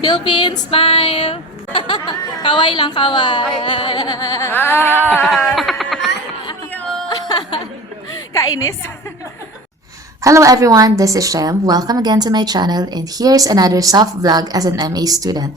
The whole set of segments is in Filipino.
Philippine smile. Kaway lang, kaway. Kainis. Hello everyone, this is Shem. Welcome again to my channel and here's another soft vlog as an MA student.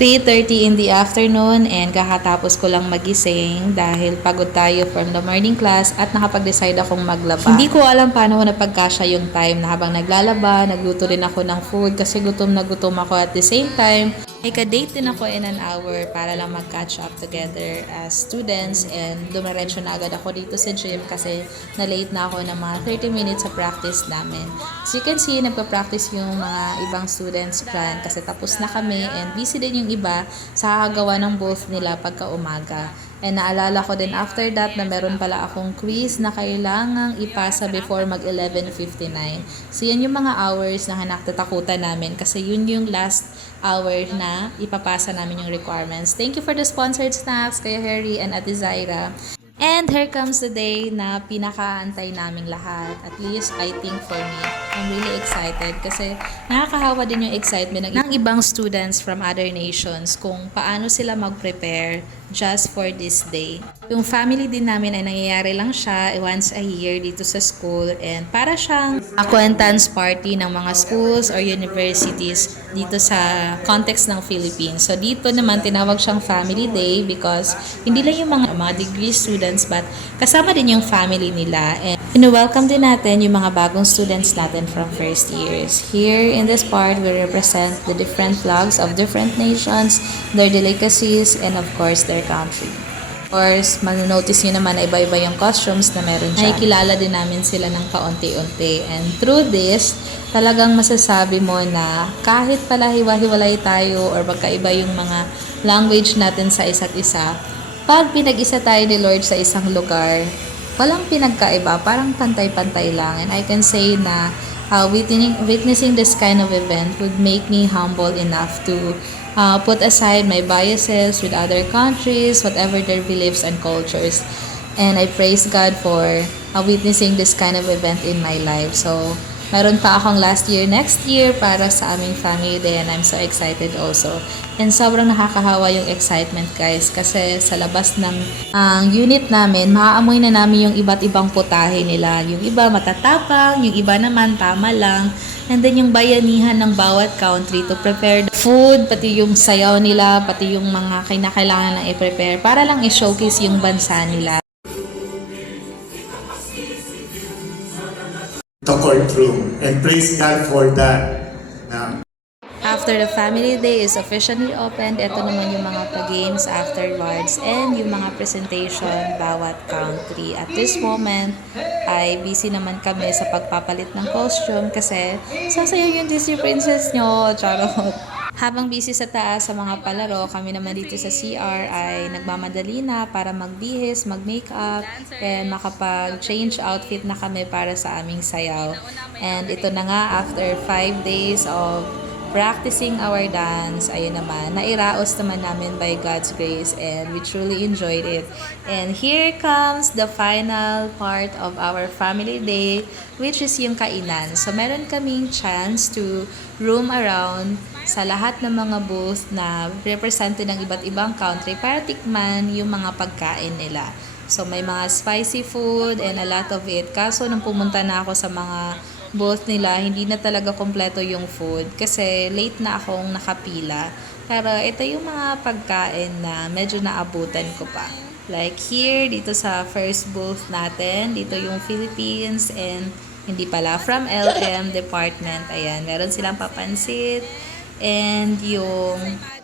3:30 in the afternoon and kakatapos ko lang magising dahil pagod tayo from the morning class at nakapag-decide akong maglaba. Hindi ko alam paano ko napagkasya yung time na habang naglalaba, nagluto rin ako ng food kasi gutom na gutom ako at the same time. May ka-date din ako in an hour para lang mag-catch up together as students and dumiretso na agad ako dito sa gym kasi na-late na ako ng mga 30 minutes sa practice namin. As you can see, nagpa-practice yung mga ibang students dyan kasi tapos na kami and busy din yung iba sa kagawa ng booth nila pagka umaga. And naalala ko din after that na meron pala akong quiz na kailangang ipasa before mag 11:59. So yan yung mga hours na nakatatakutan namin kasi yun yung last hour na ipapasa namin yung requirements. Thank you for the sponsored snacks, Kuya Harry and Ate Zaira. And here comes the day na pinakaantay naming lahat. At least, I think for me, I'm really excited kasi nakakahawa din yung excitement ng ibang students from other nations kung paano sila mag-prepare just for this day. Yung family din namin ay nangyayari lang siya once a year dito sa school and para siyang acquaintance party ng mga schools or universities dito sa context ng Philippines. So dito naman tinawag siyang family day because hindi lang yung mga degree students but kasama din yung family nila. And welcome din natin yung mga bagong students natin from first years. Here in this part, we represent the different flags of different nations, their delicacies, and of course, their country. Of course, manonotice nyo naman na iba-iba yung costumes na meron dyan. Nakikilala din namin sila ng kaunti-unti. And through this, talagang masasabi mo na kahit pala hiwa-hiwalay tayo or magkaiba yung mga language natin sa isa't isa, pag pinag-isa tayo ni Lord sa isang lugar, walang pinagkaiba, parang pantay-pantay lang. And I can say na witnessing this kind of event would make me humble enough to put aside my biases with other countries, whatever their beliefs and cultures. And I praise God for witnessing this kind of event in my life. So, meron pa akong last year, next year para sa aming family day and I'm so excited also. And sobrang nakakahawa yung excitement guys kasi sa labas ng unit namin, maaamoy na namin yung iba't ibang putahe nila. Yung iba matatapang, yung iba naman tama lang. And then yung bayanihan ng bawat country to prepare the food, pati yung sayaw nila, pati yung mga kinakailangan na i-prepare para lang i-showcase yung bansa nila. The courtroom and praise God for that. After the family day is officially opened, ito naman yung mga pa-games afterwards and yung mga presentation bawat country. At this moment, ay busy naman kami sa pagpapalit ng costume kasi sasayaw yung Disney princess nyo, charot. Habang busy sa taas sa mga palaro, kami naman dito sa CR ay nagmamadali na para magbihis, mag-makeup, and makapag-change outfit na kami para sa aming sayaw. And ito na nga, after 5 days of practicing our dance, ayun naman, nairaos naman namin by God's grace and we truly enjoyed it. And here comes the final part of our family day, which is yung kainan. So meron kaming chance to roam around sa lahat ng mga booth na represented ng iba't ibang country para tikman yung mga pagkain nila. So may mga spicy food and a lot of it. Kaso nung pumunta na ako sa mga booth nila, hindi na talaga kompleto yung food kasi late na akong nakapila. Pero ito yung mga pagkain na medyo naabutan ko pa. Like here, dito sa first booth natin, dito yung Philippines and hindi pala, from LM department. Ayan, meron silang papansit and yung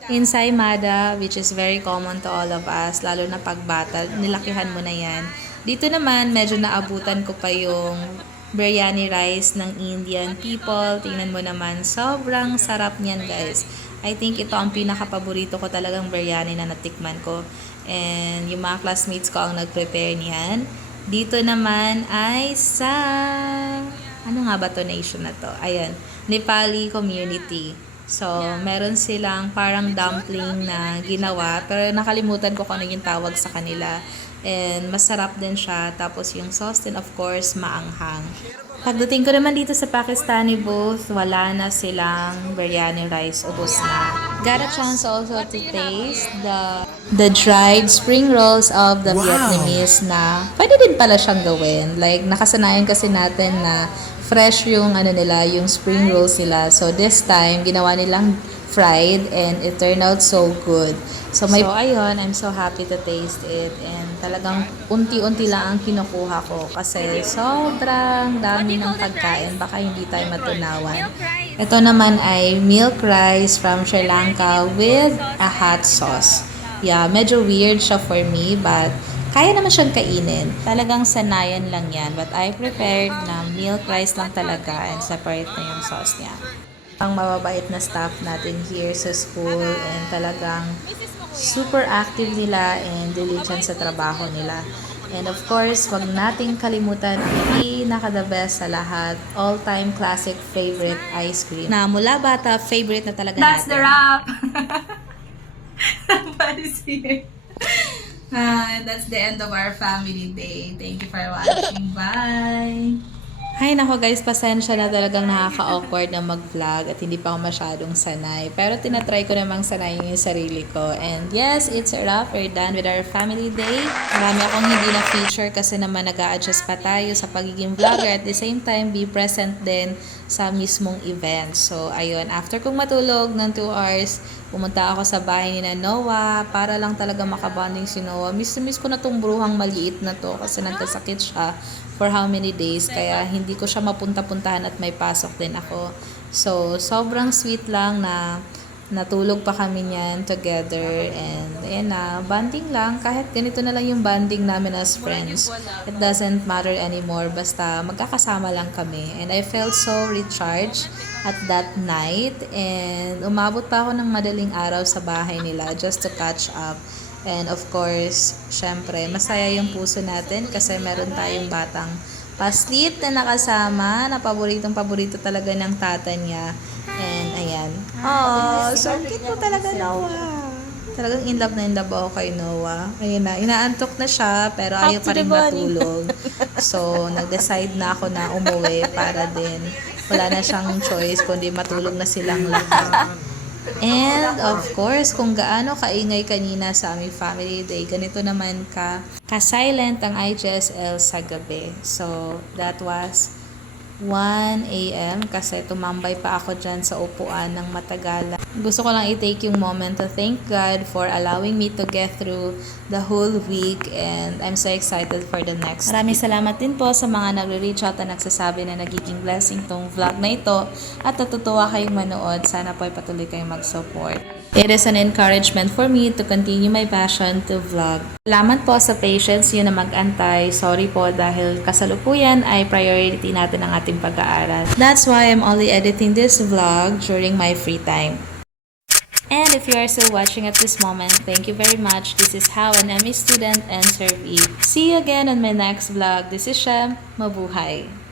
ensaymada, which is very common to all of us, lalo na pagbata, nilakihan mo na yan. Dito naman, medyo naabutan ko pa yung biryani rice ng Indian people. Tingnan mo naman, sobrang sarap niyan guys. I think ito ang pinaka-paborito ko talagang biryani na natikman ko. And yung mga classmates ko ang nag-prepare niyan. Dito naman ay sa, ano nga ba to nation na to? Ayan, Nepali community. So, meron silang parang dumpling na ginawa, pero nakalimutan ko kung ano yung tawag sa kanila. And masarap din siya. Tapos yung sauce din, of course, maanghang. Pagdating ko naman dito sa Pakistani booth, wala na silang biryani rice. Ubos na. Got a chance also to taste the dried spring rolls of the Vietnamese na pwede din pala siyang gawin. Like, nakasanayan kasi natin na fresh yung nila, yung spring rolls nila. So, this time, ginawa nilang fried and it turned out so good. So ayun, I'm so happy to taste it and talagang unti-unti lang ang kinukuha ko kasi sobrang dami ng pagkain, baka hindi tayo matunawan. Ito naman ay milk rice from Sri Lanka with a hot sauce. Yeah, medyo weird siya for me but kaya naman siyang kainin. Talagang sanayan lang yan but I prepared na milk rice lang talaga and separate na yung sauce niya. Ang mababait na staff natin here sa school and talagang super active nila and diligent sa trabaho nila. And of course, wag nating kalimutan pinaka the best sa lahat, all-time classic favorite ice cream. Na mula bata, favorite na talaga That's natin. the wrap! Somebody's here. That's the end of our family day. Thank you for watching. Bye! Ay nako guys, pasensya na talagang nakaka-awkward na mag-vlog at hindi pa ako masyadong sanay. Pero tinatry ko namang sanayin yung sarili ko. And yes, it's a wrap. We're done with our family day. Marami akong hindi na-feature kasi naman nag-a-adjust pa tayo sa pagiging vlogger. At the same time, be present din sa mismong event. So ayun, after kong matulog ng 2 hours, pumunta ako sa bahay ni na Noah para lang talaga makabonding si Noah. Miss ko na tong bruhang maliit na to kasi nagkasakit siya for how many days. Kaya hindi ko siya mapunta-puntahan at may pasok din ako. So, sobrang sweet lang na natulog pa kami niyan together. And, ayan na, bonding lang. Kahit ganito na lang yung bonding namin as friends. It doesn't matter anymore. Basta magkakasama lang kami. And I felt so recharged at that night. And umabot pa ako ng madaling araw sa bahay nila just to catch up. And of course, syempre, masaya yung puso natin kasi meron tayong batang paslit na nakasama na paboritong-paborito talaga ng tata niya. And ayan. Oh, so cute mo talaga, Noah. Talagang in love ako kay Noah. Ayun na, inaantok na siya pero ayaw pa rin matulog. So, nag-decide na ako na umuwi para din wala na siyang choice kundi matulog na silang lahat. And of course, kung gaano kaingay kanina sa aming family day, ganito naman ka-silent ang IGSL sa gabi. So, that was 1 a.m. kasi tumambay pa ako dyan sa upuan ng matagalan. Gusto ko lang i-take yung moment to thank God for allowing me to get through the whole week and I'm so excited for the next week. Maraming salamat din po sa mga nagre-reach out at nagsasabi na nagiging blessing tong vlog na ito at natutuwa kayong manood. Sana po ay patuloy kayong mag-support. It is an encouragement for me to continue my passion to vlog. Salamat po sa patience yun na mag-antay. Sorry po dahil kasalukuyan ay priority natin ang ating pag-aaral. That's why I'm only editing this vlog during my free time. And if you are still watching at this moment, thank you very much. This is how an MA student and servee. See you again on my next vlog. This is Shem. Mabuhay!